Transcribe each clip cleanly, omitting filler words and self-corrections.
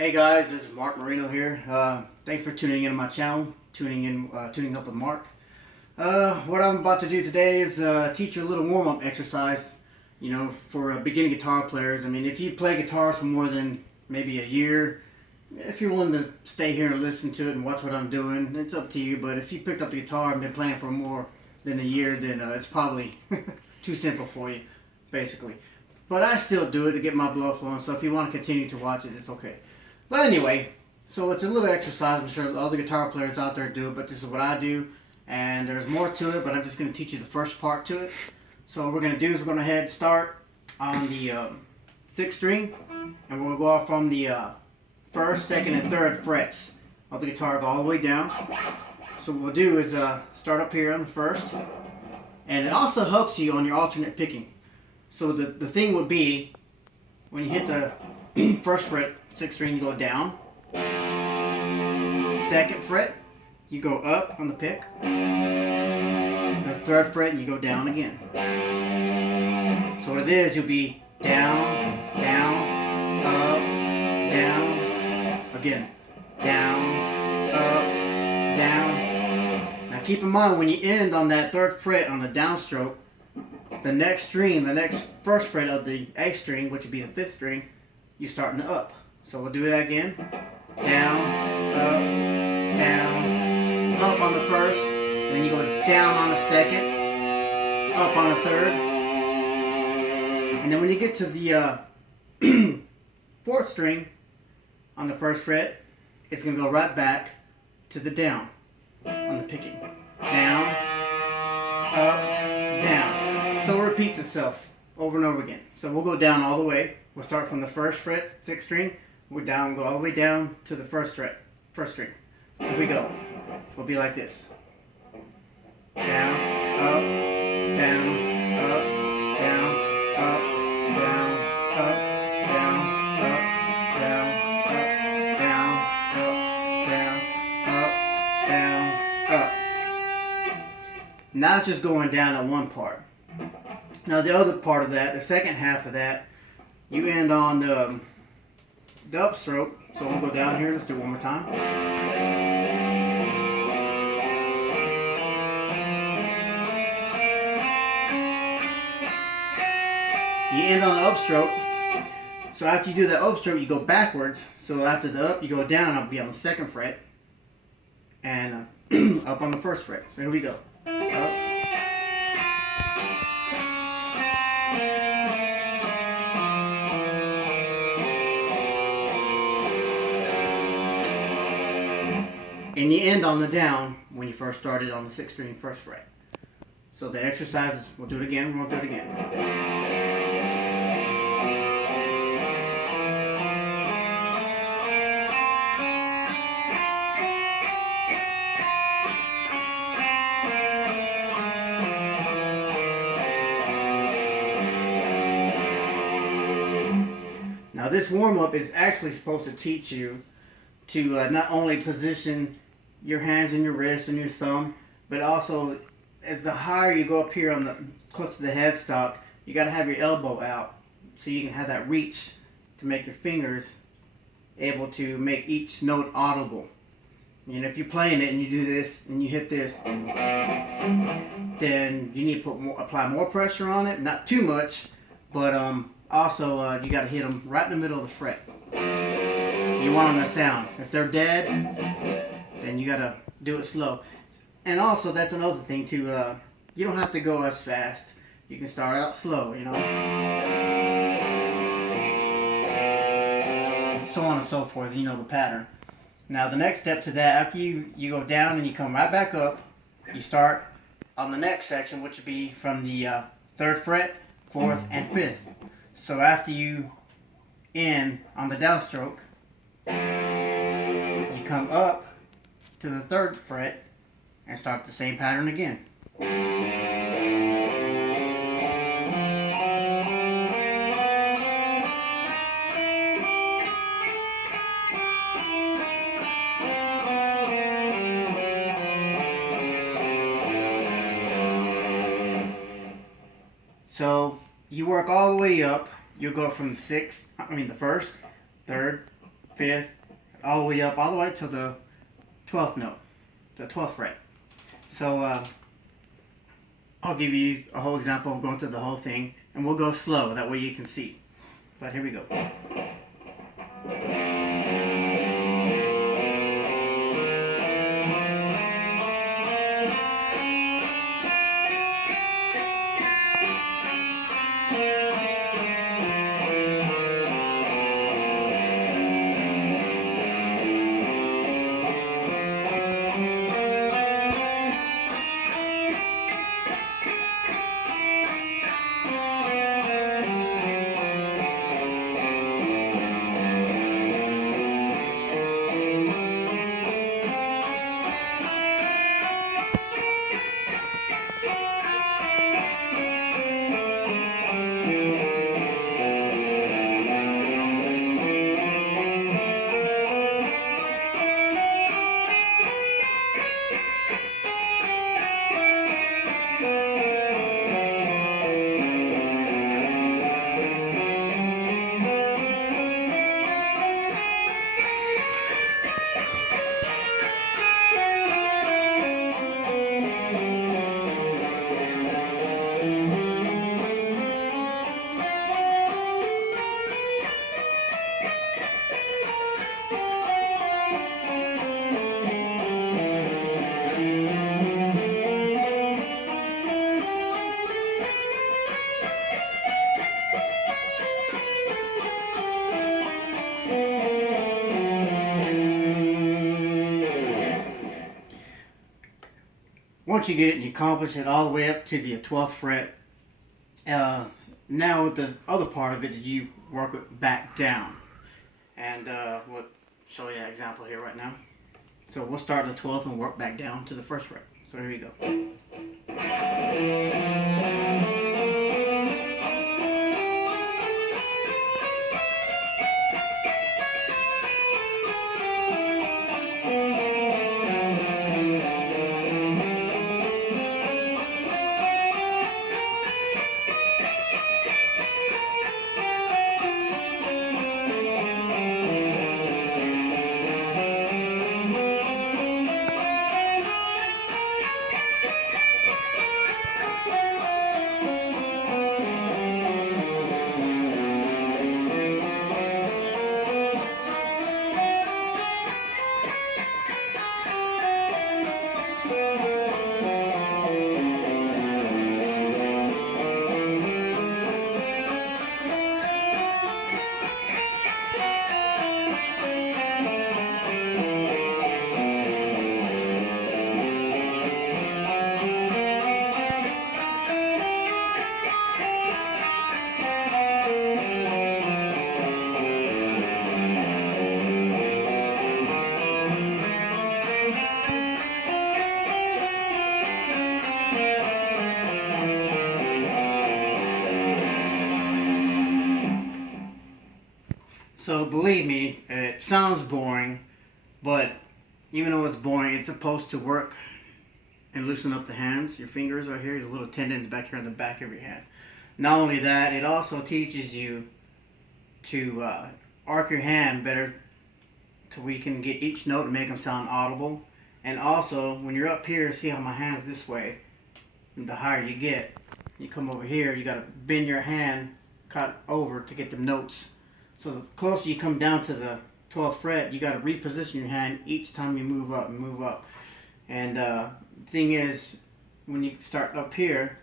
Hey guys, this is Mark Marino here. Thanks for tuning in to my channel, tuning up with Mark. What I'm about to do today is teach you a little warm-up exercise, for beginning guitar players. I mean, if you play guitar for more than maybe a year, if you're willing to stay here and listen to it and watch what I'm doing, it's up to you. But if you picked up the guitar and been playing for more than a year, then it's probably too simple for you, basically. But I still do it to get my blood flowing, so if you want to continue to watch it, it's okay. But anyway, so it's a little exercise. I'm sure all the guitar players out there do it, but this is what I do. And there's more to it, but I'm just going to teach you the first part to it. So what we're going to do is we're going to head start on the 6th string, and we're going to go off from the 1st, 2nd, and 3rd frets of the guitar, go all the way down. So what we'll do is start up here on the 1st, and it also helps you on your alternate picking. So the thing would be, when you hit the 1st fret, 6th string, you go down. 2nd fret, you go up on the pick. The 3rd fret, you go down again. So what it is, you'll be down, down, up, down, again, down, up, down. Now keep in mind, when you end on that 3rd fret on the downstroke, the next string, the next 1st fret of the A string, which would be the 5th string, you start in the up. So we'll do that again. Down, up, down, up on the 1st, and then you go down on the 2nd, up on the 3rd, and then when you get to the 4th string on the 1st fret, it's going to go right back to the down on the picking. Down, up, down. So it repeats itself over and over again. So we'll go down all the way. We'll start from the 1st fret, 6th string. We're down, go all the way down to the 1st fret, 1st string. Here we go. It'll be like this. Down, up, down, up, down, up, down, up, down, up, down, up, down, up, down, up, down, up. Now it's just going down on one part. Now the other part of that, the second half of that, you end on the upstroke. So we'll go down here. Let's do it one more time. You end on the upstroke. So after you do that upstroke, you go backwards. So after the up, you go down. I'll be on the 2nd fret and up on the 1st fret. So here we go. Up. And you end on the down when you first started on the 6th string, 1st fret. So the exercises, we'll do it again, we'll do it again. Now this warm-up is actually supposed to teach you to not only position your hands and your wrists and your thumb, but also as the higher you go up here on the close to the headstock, you got to have your elbow out so you can have that reach to make your fingers able to make each note audible. And if you're playing it and you do this and you hit this, then you need to apply more pressure on it, not too much, but also you got to hit them right in the middle of the fret. You want them to sound. If they're dead, then you gotta do it slow. And also, that's another thing too. You don't have to go as fast. You can start out slow, so on and so forth. You know the pattern. Now the next step to that, after you go down and you come right back up, you start on the next section, which would be from the 3rd fret, 4th, and 5th. So after you end on the downstroke, you come up to the 3rd fret and start the same pattern again. So you work all the way up. You'll go from the 1st, 3rd, 5th, all the way up, all the way to the 12th note, the 12th fret. So I'll give you a whole example of going through the whole thing, and we'll go slow, that way you can see. But here we go. Once you get it and you accomplish it all the way up to the 12th fret, now the other part of it is you work it back down. And we'll show you an example here right now. So we'll start the 12th and work back down to the 1st fret. So here we go. So believe me, it sounds boring, but even though it's boring, it's supposed to work and loosen up the hands. Your fingers right here, your little tendons back here on the back of your hand. Not only that, it also teaches you to arc your hand better so we can get each note and make them sound audible. And also, when you're up here, see how my hand's this way, and the higher you get, you come over here, you got to bend your hand cut over to get the notes. So the closer you come down to the 12th fret, you got to reposition your hand each time you move up and move up. And the thing is, when you start up here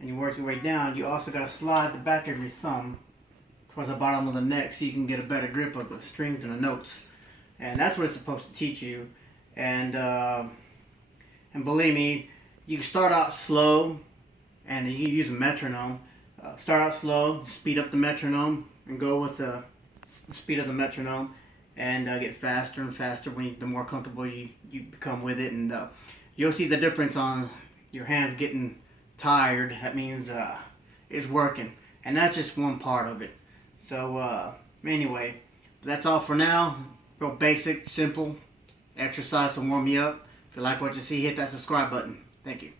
and you work your way down, you also got to slide the back of your thumb towards the bottom of the neck so you can get a better grip of the strings and the notes. And that's what it's supposed to teach you. And believe me, you can start out slow and you use a metronome. Start out slow, speed up the metronome, and go with the speed of the metronome, and get faster and faster the more comfortable you become with it. And you'll see the difference on your hands getting tired. That means it's working. And that's just one part of it. So anyway, that's all for now. Real basic, simple exercise to warm you up. If you like what you see, hit that subscribe button. Thank you.